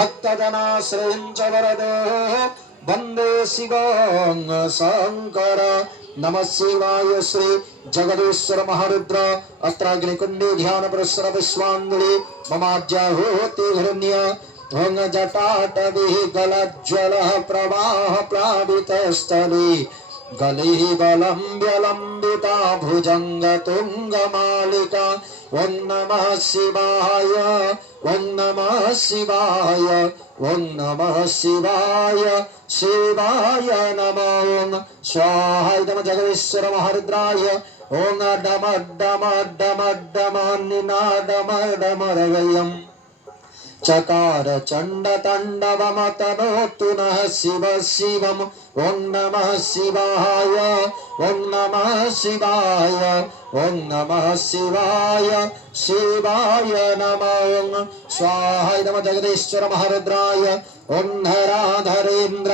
भक्तजनाश्रयं च वरदो वन्दे शिवं शङ्कर। नमः शिवाय। श्री जगदीश्वर महारुद्र अस्त्राग्निकुंडे ध्यान पुरस्सर विश्वांगुली ममाज्याहुति हिरण्य भंग जटाटवी गलज्ज्वल प्रवाह प्लावितस्थली गले बलम्ब्यलम्बिता भुजंग तुंग मालिका। ओं नमः शिवाय ओं नमः शिवाय ओं नमः शिवाय शिवाय नमः। ओं स्वाहा इदं जगदीश्वर महारुद्राय। ओं डम डम डम डम निनादमडमरवयम् चकार चंड तांडवमतनोतु नः शिव शिवम्। ओं नमः शिवाय ओं नमः शिवाय ओं नमः शिवाय शिवाय नमः। ओं स्वाहा इदं जगदीश्वर महारुद्राय। ओं धराधरेन्द्र